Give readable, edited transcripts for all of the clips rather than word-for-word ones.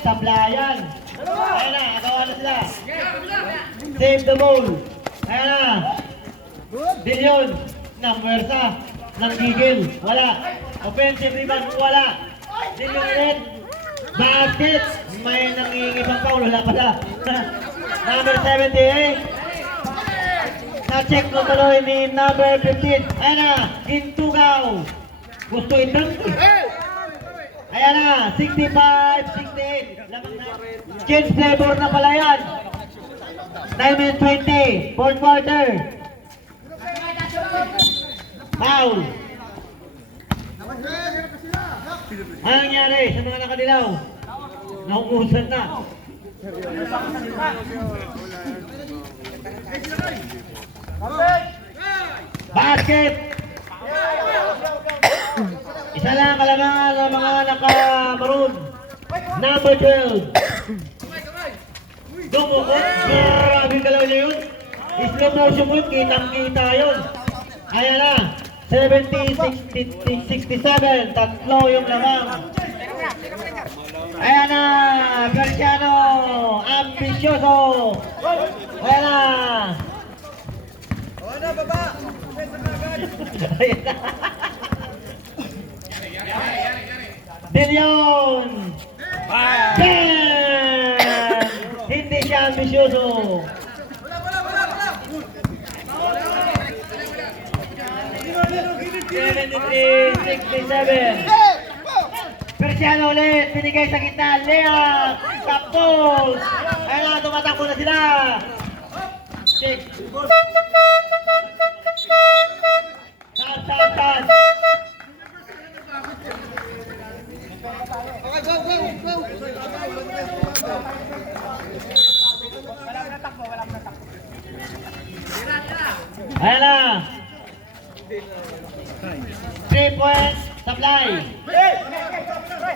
sablayan. Ayan na, agawa na sila. Save the ball. Ayan na. Dilyon, ng pwersa, ng gigil, wala. Offensive rebound, wala. Dilyon ulit. Basket, may nangingibang foul, wala pala. Number 78. Na-check mo tuloy ni number 15. Ayan na, Gintugaw. Gusto itang. Ayan na, 65-68. Change flavor na pala yan. 9 minutes 20. Fourth quarter. Foul. Ano nangyari sa mga nakadilaw? Nauusan na. Basket. Isa lang kalamangan ng mga naka-maroon. Number 12. Dumukot. Grabing galaw niya yun. Slow motion mo yun. Kitang-kita yun. Ayan na. 70-67. Tatlo yung lamang. Ayan na. Garciano. Ambisyoso. Ayan na. O na, baba! Ayan na. Dilyon! Bam! Hindi siya ambisyoso. Wala! 73-67. Persiano ulit, binigay sa gitna, layup, tapos. Ayan na, tumatakbo na sila. Check. Taas. Okay, go! Ayan na. 3 points, supply.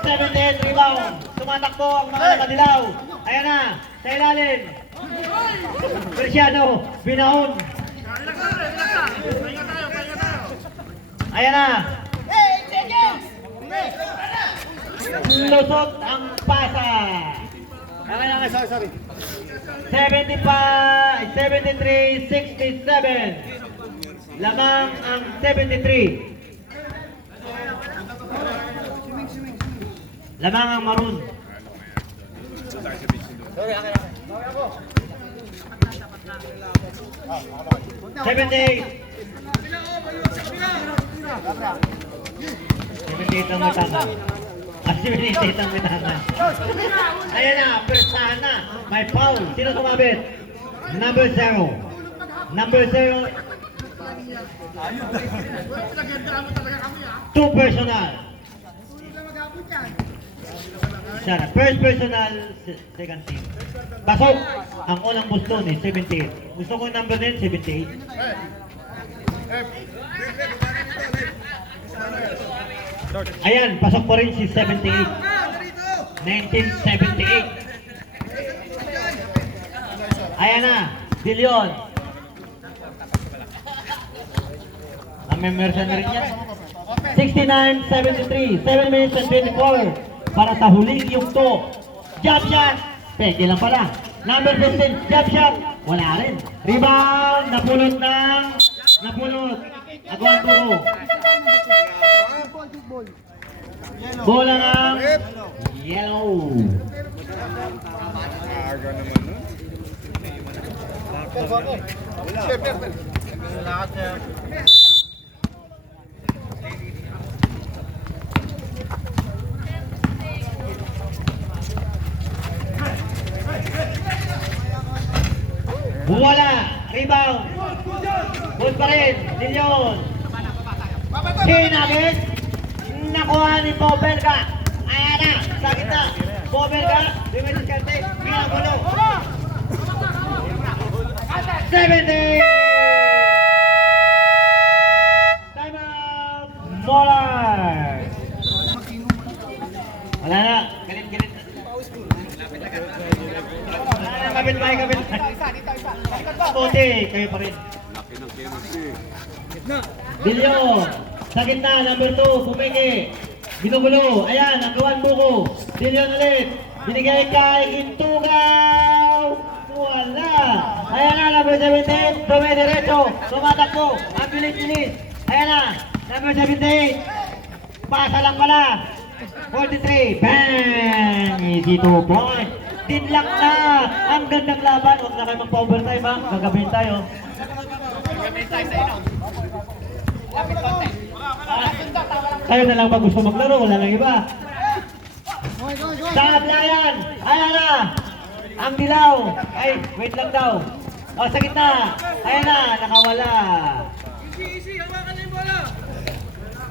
78 rebound. Tumatakbo ang mga nakadilaw. Ayan na, sa ilalim. Persiano, binahon. Ayan na. Lusot ang pasa. Sorry. 73-67. Lamang ang 73. Lamang ang maroon. Sorry, akin. 78. 78 ang matanga. 78 ang matanga. Ayan na, persana. May foul. Sino sumabit? Number 0. Number 0. 2 personal. Sana. First personal, second team. Pasok. Ang unang Boston eh, 78. Gusto ko yung number 9, 78. Ayan, pasok po rin si 78. 1978. Ayan na, Dilyon. Ang memersa na rin yan. 69-73. 7 minutes and 24. Para sa huling yugto. Jump shot. Peke lang pala. Number 15, jump shot. Wala rin. Rebound. Napulot. Agawan po ko. Bola ng yellow. Aga naman nun. Wala. Wala. Rebound. Good pa rin. Dilyon. Sinagit. Nakuha ni Bobelga. Ayan na. Sa gitna. Bobelga. Dimension kante. Pinagulo. 70. Time out. Molar. Wala na. Galit. Kapit. Puti. Kayo pa rin. Dilyo. Sa gitna, number 2, pumiki. Binugulo. Ayan, nagawan mo ko. Dilyon ulit. Binigay kay Intugaw. Wala. Ayan na, number 17. Dumidiretso. Tumatakbo. Ang bilis-bilis. Ayan na, number 78. Pasa lang pala. 43. Bang! Easy 2 points. Tinlock na. Ang gandang laban. Huwag na kayo magpa-overtime ha. Gagabihin tayo. Kayo na lang ba gusto maglaro? Wala lang iba. Sablayan! Ayan na! Ang dilaw! Ay, wait lang daw. O, sa gitna! Ayan na! Nakawala! Easy, hawakan na yung bola.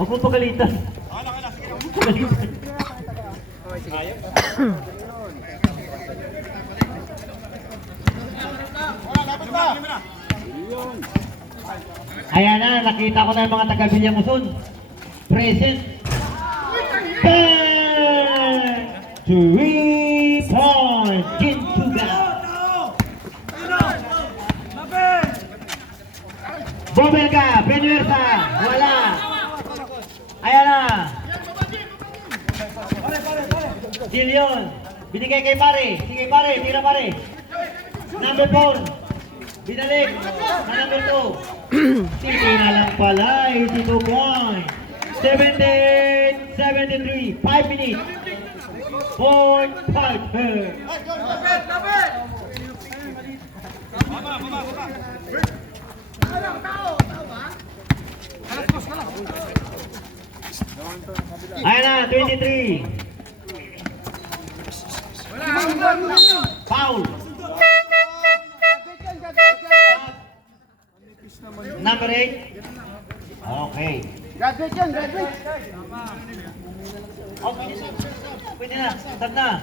Huwag mo pagalitan. Pagalitan. Ayan na, nakita ko na yung mga taga-Bilyang Uson. Present. Bang! 3 points. Gintuga. Bobel ka, Benuersa. Wala. Ayan na. Dillion. Binigay kay pare. Sige pare, tira pare. Number 4. Binalik. Na number 2. Sige na lang pala. 82 points. 78, 73. 5 minutes. 4-5. Ayan na, 23. Foul. Number 8. Okay. Graduate yan, graduate. Okay. Pwede na. Stop na.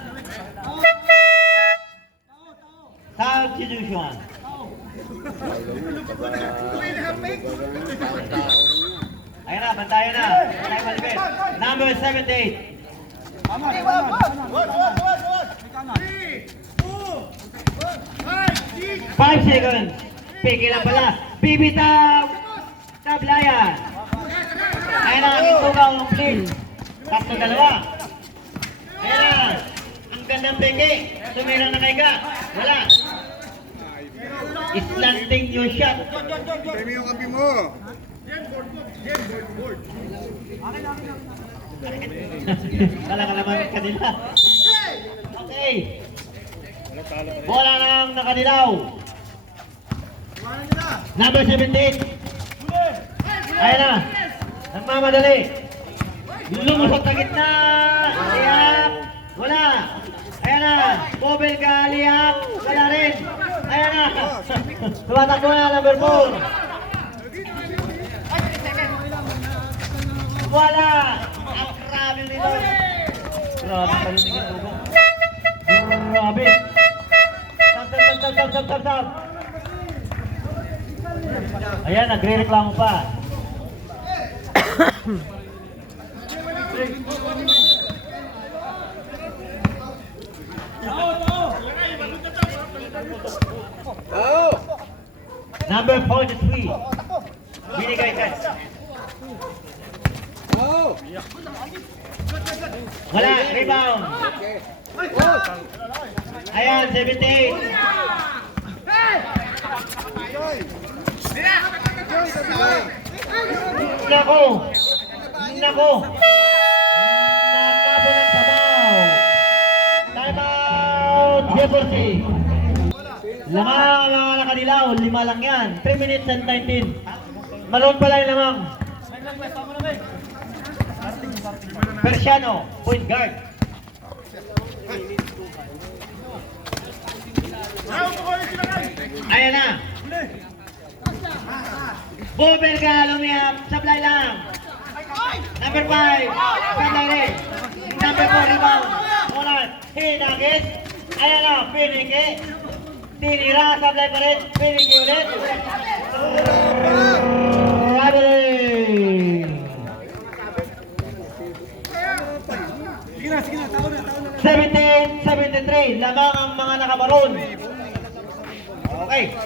Substitution. Ayan na, bantayan na. Bantayan malipit. Number 78. 5 seconds. Piki lang pala. Bibitaw. Sablayan. Ayan na, ang itugaw ng please. Tatlo dalawa. Ayan na. Ang gandang piki. Sumirang na kay Ga. Wala. Slanting your shot. Dami yung kapi mo. Kala ka naman kanila. Okay. Bola ng nakadilaw. Number 17. Ayan na. Nagmamadali. Lumusot sa gitna. Liyak. Wala. Ayan na. Bobel ka. Liyak. Wala rin. Ayan na. Tumatakbo na number 4. Wala. Ang grabe nito. Grabe pa rin yung dugo. Grabe. Tap. Ayan, nagre-reklamo pa. Number 43. Binigay ka. Wala, rebound. Ayan, 78. Nako. Natapo ng sabaw. Time out. Jeopardy. Lamang mga nakadilaw. 5 lang yan. 3 minutes and 19. Malon pala yung lamang. Persiano, point guard. Ayan na. Bobel ka, lumiyap. Sablay lang. Number 5. Sablay rin. Number 4, rebound. Ulan. Hinagis. Ayan na, piniki. Tinira, sablay pa rin. Piniki ulit. Rabbling. 17-73. Lamang ang mga nakamaroon. Okay.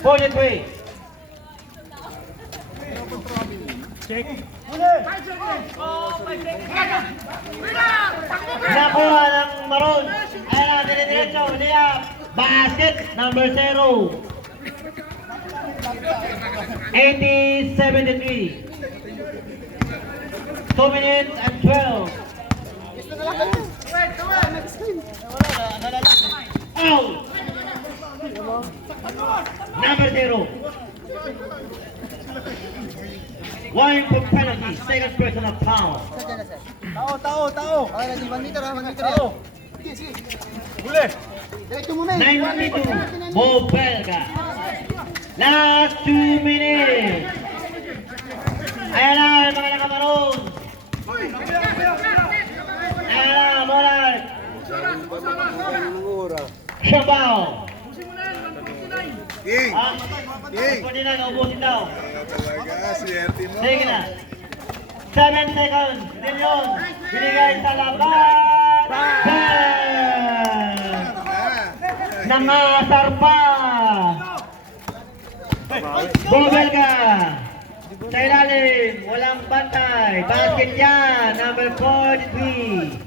43. Check. Basket number 0. 80-73. 2 minutes and 12. Out. Number 0. One for penalty. Second personal foul. Tao. Okay, ready. 1 meter ha, 1 meter yan. Sige. Huli. Diretso mo, men. 92. Bobelga. Last 2 minutes. Ayan na, mga nakamaroon. Ayan na, Molar. Shabao. King. King. Pwede na, naubusin daw. Talaga, swerte mo. Sige na. 7 seconds. Dilyon. Binigay sa laban. Bang! Nangasar pa. Bobelga. Sa ilalim. Walang bantay. Basket yan. Number 43.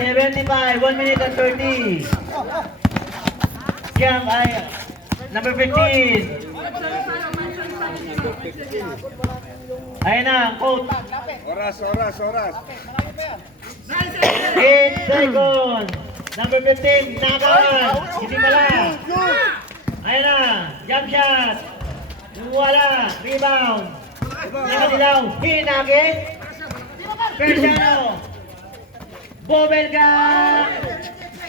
83-75. 1 minute and 30. Siyang ay number 15. Ayun na, coach. Oras. 8 seconds. Number 15, Nagan. Hindi pala. Ayun na, jump shot. Wala, rebound. Nakadilaw, hinagin. Persiano. Bobelga.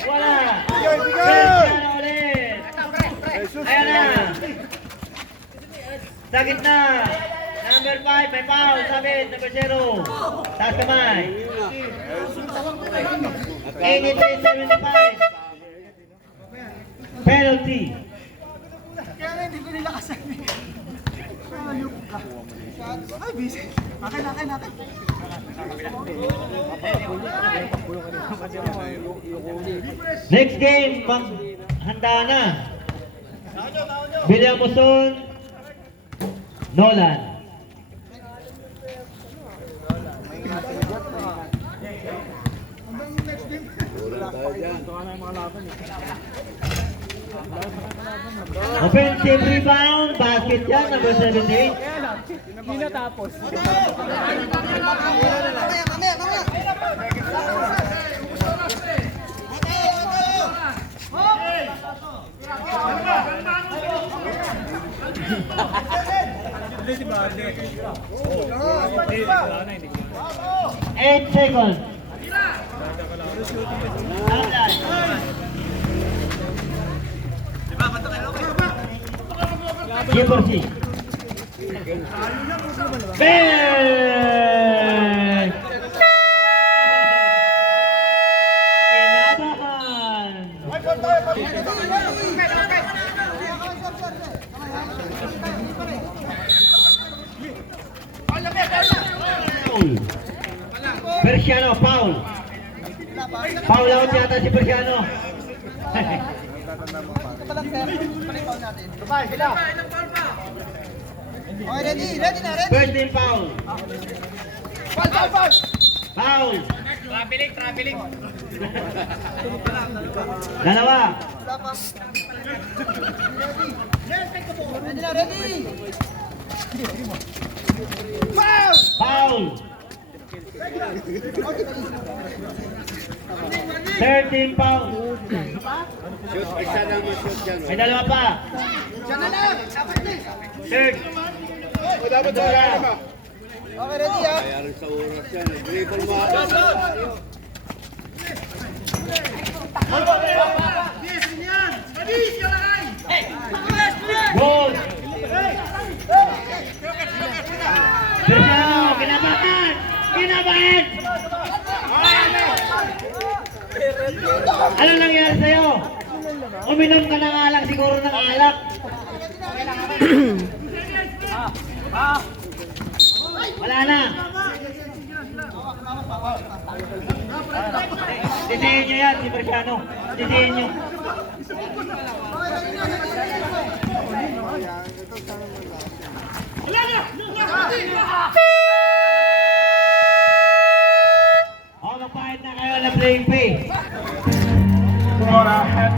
Wala. Persiano ulit. Ayun na. Sa gitna. Number 5, may foul. Sabit, number 0. Taas kamay. 83-75. Penalty. Kaya hindi ko nila kasabi. Ayup ka. Ay, busy. Akin. Next game, handa na. William Muson, Nolan. Offensive rebound, basket yan, number 78. Hindi natapos. Eight seconds. Giporsi. Bang! Kinabahan. Foul. Persiano, foul. Foul out yata si Persiano. Okay, ready na. First team foul. Foul. Traveling. Dalawa. Ready. Foul. Third team foul. May dalawa pa. Diyan na lang. Third. Dapat Dalawa. Okay, ready ha. Goal. Persiano, kinabahan. Anong nangyari sa'yo? Uminom ka ng alak, siguro ng alak. Wala na. Titihin nyo yan, si Persiano. Titihin nyo. Oh, magpahit na kayo na playing pay.